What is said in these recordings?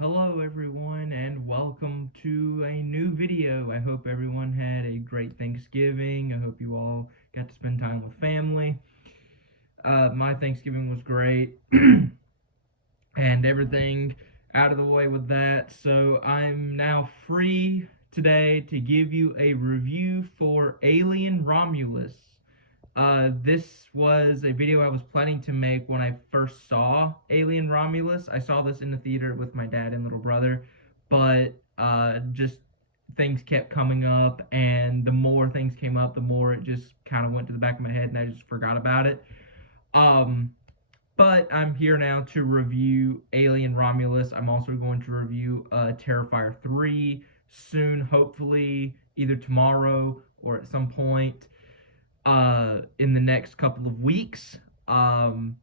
Hello everyone and welcome to a new video. I hope everyone had a great Thanksgiving. I hope you all got to spend time with family. My Thanksgiving was great and everything out of the way with that. So I'm now free today to give you a review for Alien Romulus. This was a video I was planning to make when I first saw Alien Romulus. I saw this in the theater with my dad and little brother, but just things kept coming up, and the more things came up, the more it just kind of went to the back of my head, and I just forgot about it. Um, but I'm here now to review Alien Romulus. I'm also going to review Terrifier 3 soon, hopefully, either tomorrow or at some point in the next couple of weeks. Um,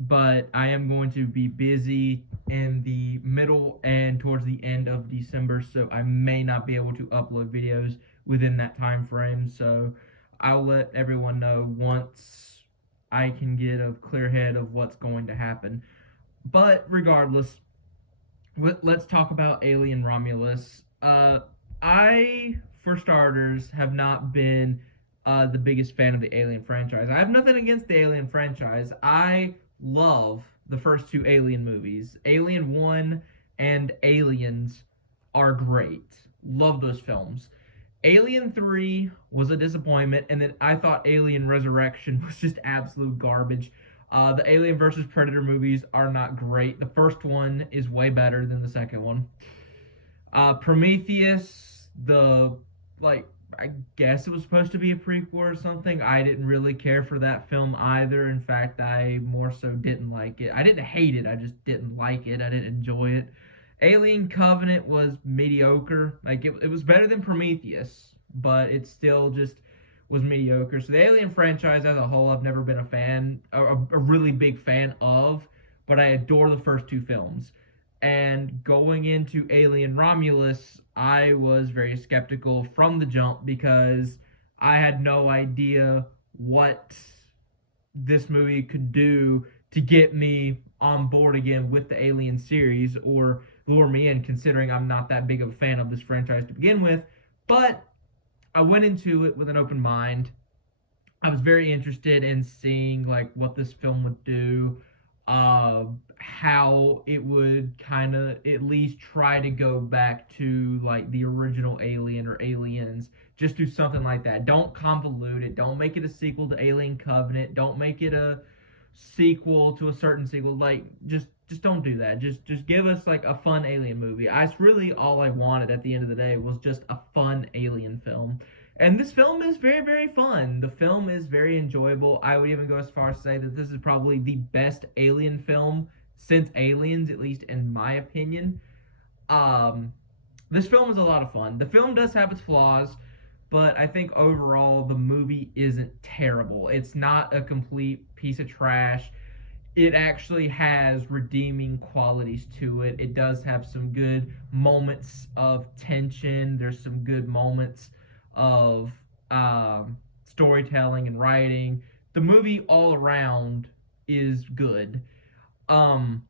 but I am going to be busy in the middle and towards the end of December, so I may not be able to upload videos within that time frame. So I'll let everyone know once I can get a clear head of what's going to happen. But regardless, let's talk about Alien Romulus. I, for starters, have not been the biggest fan of the Alien franchise. I have nothing against the Alien franchise. I love the first two Alien movies. Alien 1 and Aliens are great. Love those films. Alien 3 was a disappointment, and then I thought Alien Resurrection was just absolute garbage. The Alien versus Predator movies are not great. The first one is way better than the second one. Prometheus, like I guess it was supposed to be a prequel or something. I didn't really care for that film either. In fact, I more so didn't like it. I didn't hate it. I just didn't like it. I didn't enjoy it. Alien Covenant was mediocre. Like it was better than Prometheus, but it still just was mediocre. So the Alien franchise as a whole, I've never been a fan, a really big fan of, but I adore the first two films. And going into Alien Romulus, I was very skeptical from the jump because I had no idea what this movie could do to get me on board again with the Alien series or lure me in, considering I'm not that big of a fan of this franchise to begin with. But I went into it with an open mind. I was very interested in seeing like what this film would do, how it would kind of at least try to go back to like the original Alien or Aliens. Just do something like that. Don't convolute it. Don't make it a sequel to Alien Covenant. Don't make it a sequel to a certain sequel. Like just don't do that. Just give us like a fun Alien movie. That's really all I wanted at the end of the day was just a fun Alien film. And this film is very, very fun. The film is very enjoyable. I would even go as far as to say that this is probably the best Alien film since Aliens, at least in my opinion. Um, this film is a lot of fun. The film does have its flaws, but I think overall the movie isn't terrible. It's not a complete piece of trash. It actually has redeeming qualities to it. It does have some good moments of tension. There's some good moments of storytelling and writing. The movie all around is good. Um,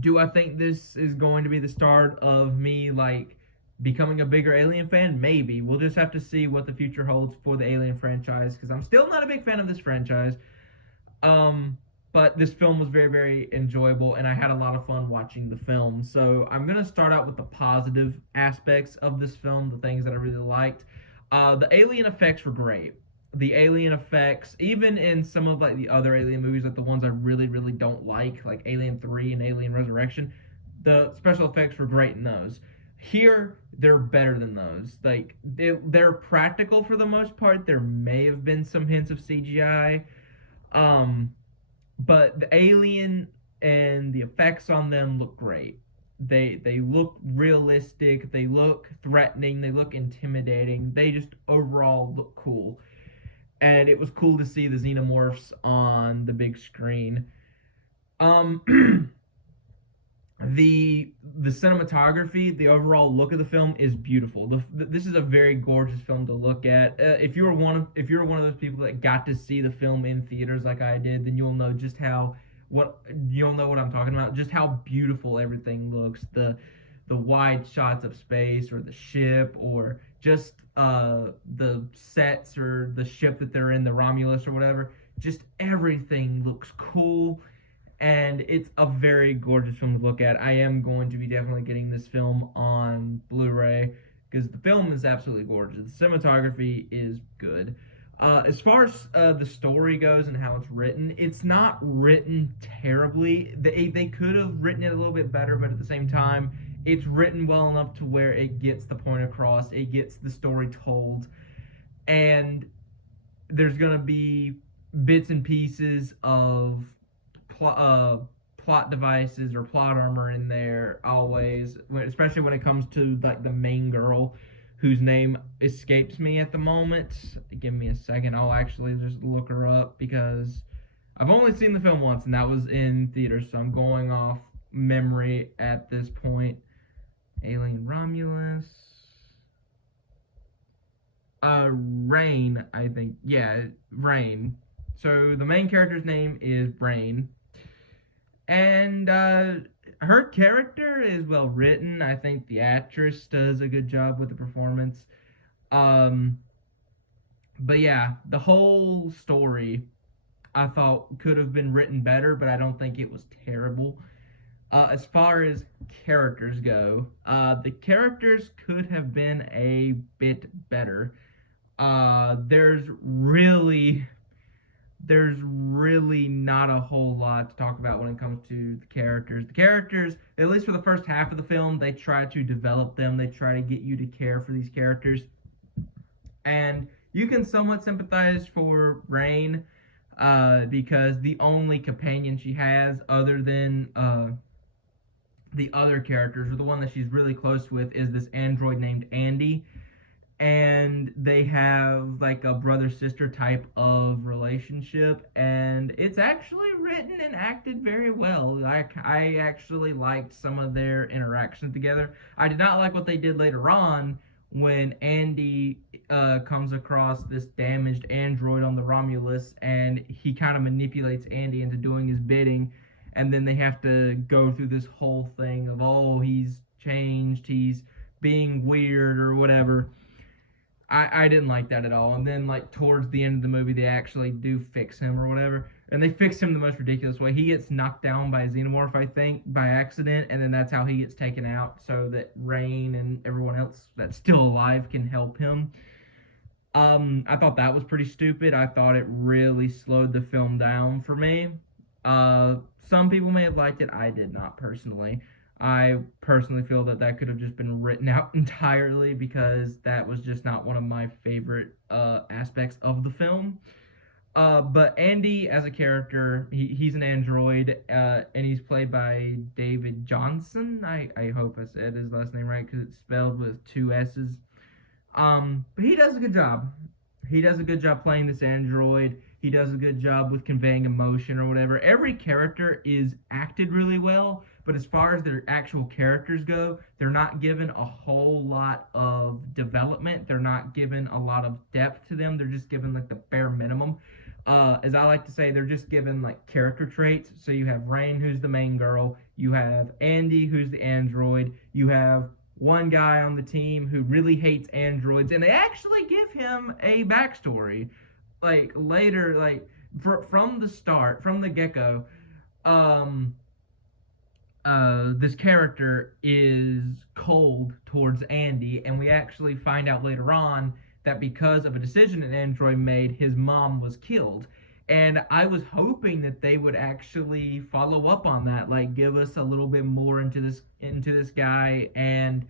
do I think this is going to be the start of me like becoming a bigger Alien fan? Maybe. We'll just have to see what the future holds for the Alien franchise because I'm still not a big fan of this franchise. Um, but this film was very, very enjoyable, and I had a lot of fun watching the film. So I'm gonna start out with the positive aspects of this film, the things that I really liked. The alien effects were great. The alien effects, even in some of like the other Alien movies, like the ones I really, really don't like Alien 3 and Alien Resurrection, the special effects were great in those. Here, they're better than those. Like they're practical for the most part. There may have been some hints of CGI, um, but the alien and the effects on them look great. They look realistic. They look threatening. They look intimidating. They just overall look cool. And it was cool to see the xenomorphs on the big screen. Um, the cinematography, the overall look of the film is beautiful. This is a very gorgeous film to look at. If you're one of those people that got to see the film in theaters like I did, then you'll know just how what you'll know what I'm talking about. Just how beautiful everything looks. The wide shots of space or the ship or just the sets or the ship that they're in, the Romulus or whatever. Just everything looks cool, and it's a very gorgeous film to look at. I am going to be definitely getting this film on Blu-ray because the film is absolutely gorgeous. The cinematography is good. As far as the story goes and how it's written, it's not written terribly. They could have written it a little bit better, but at the same time, it's written well enough to where it gets the point across. It gets the story told, and there's gonna be bits and pieces of plot devices or plot armor in there always, especially when it comes to like the main girl, whose name escapes me at the moment. Give me a second. I'll actually just look her up because I've only seen the film once, and that was in theaters, so I'm going off memory at this point. Alien Romulus. Rain, I think. Yeah, Rain. So the main character's name is Rain, and her character is well written. I think the actress does a good job with the performance. Um, but yeah, the whole story I thought could have been written better, but I don't think it was terrible. As far as characters go, the characters could have been a bit better. There's really not a whole lot to talk about when it comes to the characters. The characters, at least for the first half of the film, they try to develop them. They try to get you to care for these characters, and you can somewhat sympathize for Rain, because the only companion she has, other than the other characters, or the one that she's really close with, is this android named Andy, and they have like a brother sister type of relationship, and it's actually written and acted very well. I actually liked some of their interactions together. I did not like what they did later on when Andy comes across this damaged android on the Romulus, and he kind of manipulates Andy into doing his bidding, and then they have to go through this whole thing of, oh, he's changed, he's being weird or whatever. I didn't like that at all. And then like towards the end of the movie, they actually do fix him or whatever, and they fix him the most ridiculous way. He gets knocked down by a xenomorph, I think, by accident, and then that's how he gets taken out, so that Rain and everyone else that's still alive can help him. I thought that was pretty stupid. I thought it really slowed the film down for me. Some people may have liked it. I did not personally. I personally feel that that could have just been written out entirely because that was just not one of my favorite aspects of the film. But Andy, as a character, he's an android, and he's played by David Johnson. I hope I said his last name right because it's spelled with two S's. But he does a good job. He does a good job playing this android. He does a good job with conveying emotion or whatever. Every character is acted really well, but as far as their actual characters go, they're not given a whole lot of development. They're not given a lot of depth to them. They're just given like the bare minimum. As I like to say, they're just given like character traits. So you have Rain, who's the main girl. You have Andy, who's the android. You have one guy on the team who really hates androids, and they actually give him a backstory. Like later, like from the start, from the get-go, um, this character is cold towards Andy, and we actually find out later on that because of a decision an android made, his mom was killed. And I was hoping that they would actually follow up on that, like give us a little bit more into this guy, and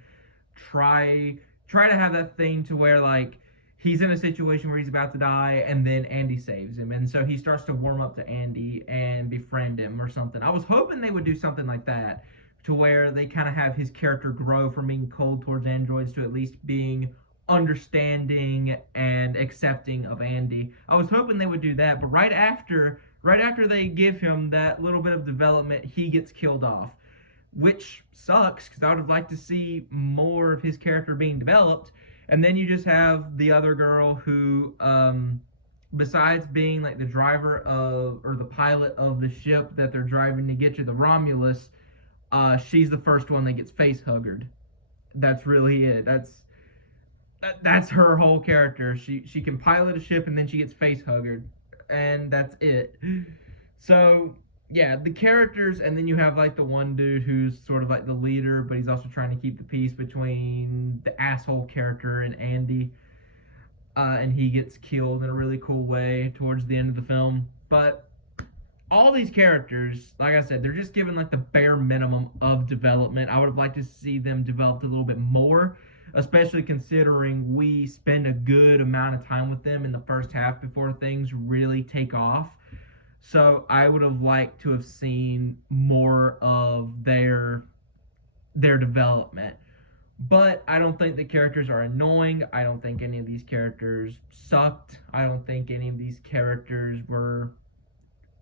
try to have that thing to where like he's in a situation where he's about to die, and then Andy saves him, and so he starts to warm up to Andy and befriend him or something. I was hoping they would do something like that, to where they kind of have his character grow from being cold towards androids to at least being understanding and accepting of Andy. I was hoping they would do that, but right after they give him that little bit of development, he gets killed off, which sucks because I would have liked to see more of his character being developed. And then you just have the other girl who besides being like the driver of, or the pilot of the ship that they're driving to get to, the Romulus, she's the first one that gets face huggered. That's really it. That's her whole character. She can pilot a ship and then she gets face huggered, and that's it. So yeah, the characters, and then you have like the one dude who's sort of like the leader, but he's also trying to keep the peace between the asshole character and Andy. And he gets killed in a really cool way towards the end of the film. But all these characters, like I said, they're just given like the bare minimum of development. I would have liked to see them developed a little bit more, especially considering we spend a good amount of time with them in the first half before things really take off. So I would have liked to have seen more of their development. But I don't think the characters are annoying. I don't think any of these characters sucked. I don't think any of these characters were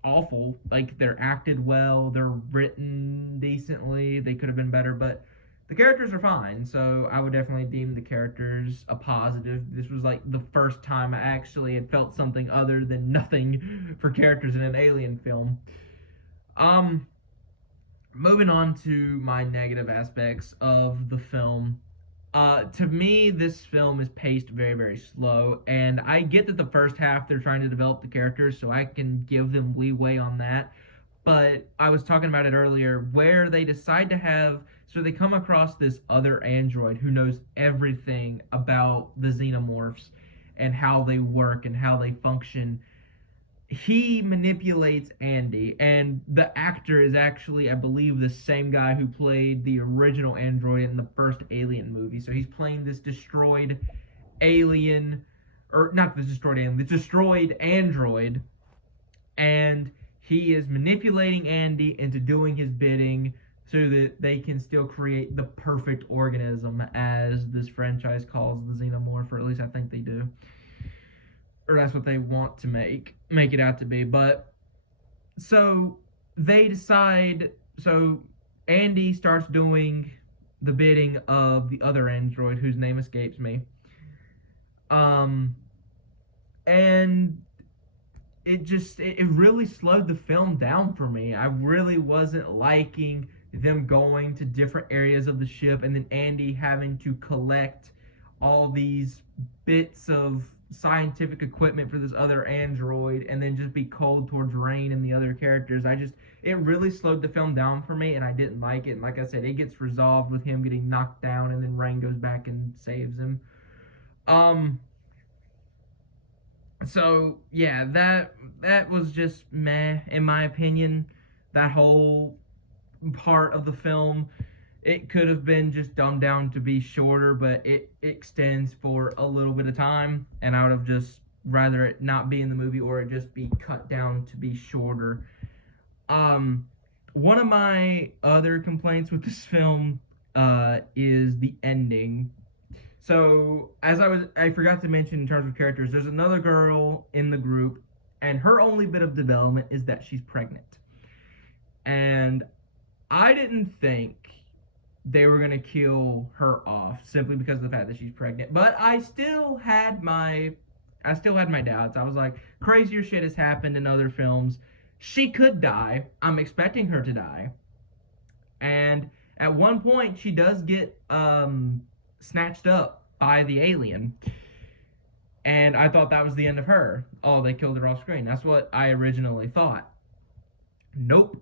awful. Like, they're acted well, they're written decently, they could have been better, but the characters are fine, so I would definitely deem the characters a positive. This was like the first time I actually had felt something other than nothing for characters in an Alien film. Um, Moving on to my negative aspects of the film. To me, this film is paced very, very slow, and I get that the first half they're trying to develop the characters, so I can give them leeway on that. But I was talking about it earlier, where they decide to have, so they come across this other android who knows everything about the xenomorphs and how they work and how they function. He manipulates Andy, and the actor is actually, I believe, the same guy who played the original android in the first Alien movie. So he's playing this destroyed alien, or not the destroyed alien, the destroyed android, and he is manipulating Andy into doing his bidding so that they can still create the perfect organism, as this franchise calls the xenomorph, or at least I think they do, or that's what they want to make it out to be. But so they decide, so Andy starts doing the bidding of the other android whose name escapes me, and it really slowed the film down for me. I really wasn't liking them going to different areas of the ship, and then Andy having to collect all these bits of scientific equipment for this other android, and then just be cold towards Rain and the other characters. It really slowed the film down for me, and I didn't like it. And like I said, it gets resolved with him getting knocked down, and then Rain goes back and saves him. So yeah, that was just meh in my opinion. That whole part of the film, it could have been just dumbed down to be shorter, but it extends for a little bit of time, and I would have just rather it not be in the movie, or it just be cut down to be shorter. One of my other complaints with this film is the ending. So, I forgot to mention in terms of characters, there's another girl in the group, and her only bit of development is that she's pregnant. And I didn't think they were going to kill her off simply because of the fact that she's pregnant. But I still had my doubts. I was like, crazier shit has happened in other films. She could die. I'm expecting her to die. And at one point, she does get snatched up by the alien. And I thought that was the end of her. Oh, they killed her off screen. That's what I originally thought. Nope.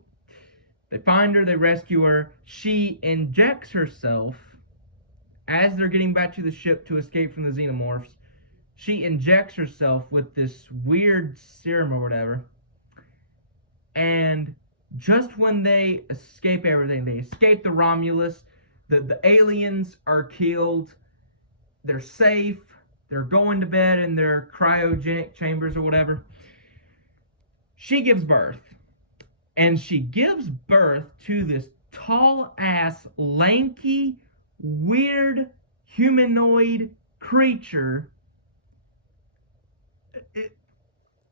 They find her, they rescue her. She injects herself as they're getting back to the ship to escape from the xenomorphs. She injects herself with this weird serum or whatever. And just when they escape everything, they escape the Romulus, the aliens are killed, they're safe, they're going to bed in their cryogenic chambers or whatever. She gives birth. And she gives birth to this tall-ass, lanky, weird, humanoid creature.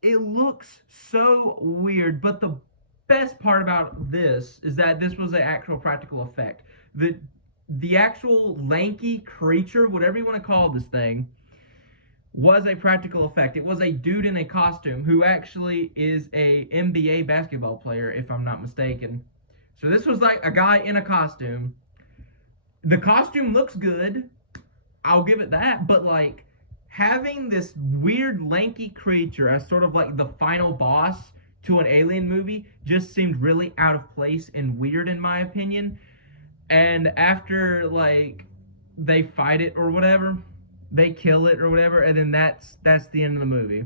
It looks so weird, but the best part about this is that this was an actual practical effect. The actual lanky creature, whatever you want to call this thing, was a practical effect. It was a dude in a costume who actually is a NBA basketball player, if I'm not mistaken. So this was like a guy in a costume. The costume looks good. I'll give it that, but like having this weird lanky creature as sort of like the final boss to an alien movie just seemed really out of place and weird in my opinion. And after like they fight it or whatever, they kill it or whatever, and then that's the end of the movie.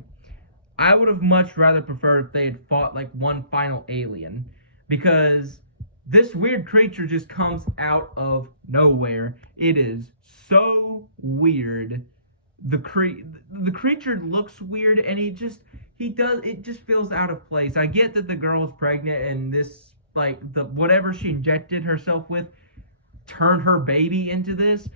I would have much rather preferred if they had fought like one final alien, because this weird creature just comes out of nowhere. It is so weird. The creature looks weird, and it just feels out of place. I get that the girl is pregnant, and this like the whatever she injected herself with turned her baby into this,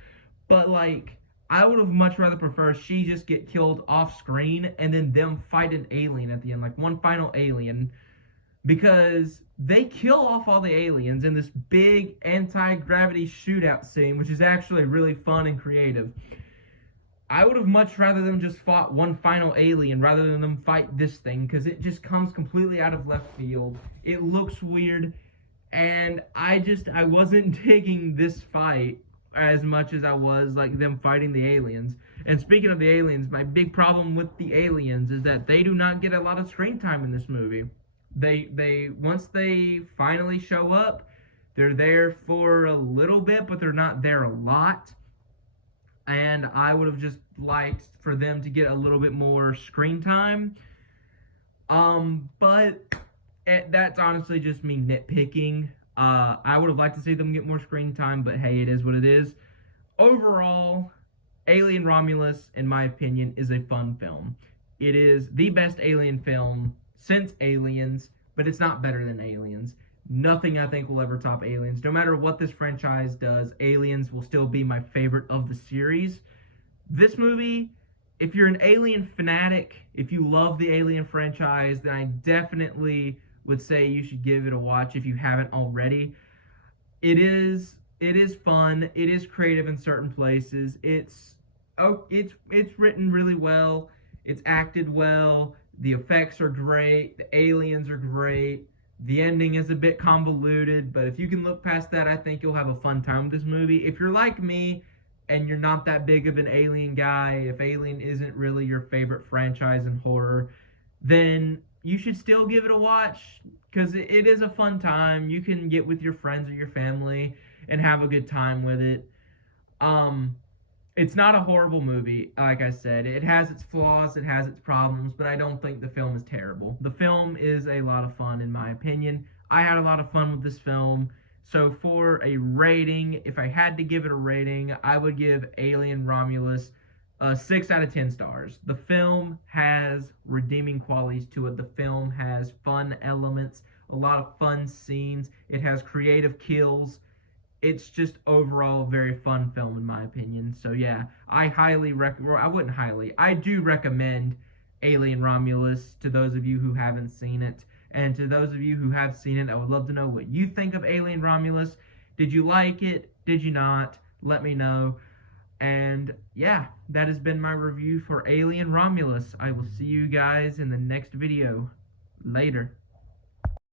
but like I would have much rather preferred she just get killed off screen and then them fight an alien at the end, like one final alien, because they kill off all the aliens in this big anti-gravity shootout scene, which is actually really fun and creative. I would have much rather them just fought one final alien rather than them fight this thing, because it just comes completely out of left field. It looks weird, and I wasn't digging this fight as much as I was like them fighting the aliens. And speaking of the aliens, my big problem with the aliens is that they do not get a lot of screen time in this movie. They once they finally show up, they're there for a little bit, but they're not there a lot. And I would have just liked for them to get a little bit more screen time. But that's honestly just me nitpicking. I would have liked to see them get more screen time, but hey, it is what it is. Overall, Alien Romulus, in my opinion, is a fun film. It is the best alien film since Aliens, but it's not better than Aliens. Nothing I think will ever top Aliens. No matter what this franchise does, Aliens will still be my favorite of the series. This movie, if you're an Alien fanatic, if you love the Alien franchise, then I definitely would say you should give it a watch if you haven't already. It is fun. It is creative in certain places. It's written really well. It's acted well. The effects are great. The aliens are great. The ending is a bit convoluted, but if you can look past that, I think you'll have a fun time with this movie. If you're like me and you're not that big of an Alien guy, if Alien isn't really your favorite franchise in horror, then you should still give it a watch, because it is a fun time. You can get with your friends or your family and have a good time with it. Um, it's not a horrible movie, like I said. It has its flaws, it has its problems, but I don't think the film is terrible. The film is a lot of fun, in my opinion. I had a lot of fun with this film. So for a rating, if I had to give it a rating, I would give Alien Romulus 6 out of 10 stars. The film has redeeming qualities to it. The film has fun elements, a lot of fun scenes. It has creative kills. It's just overall a very fun film in my opinion. So yeah, I highly recommend, well, I wouldn't highly, I do recommend Alien Romulus to those of you who haven't seen it. And to those of you who have seen it, I would love to know what you think of Alien Romulus. Did you like it? Did you not? Let me know. And yeah, that has been my review for Alien Romulus. I will see you guys in the next video. Later.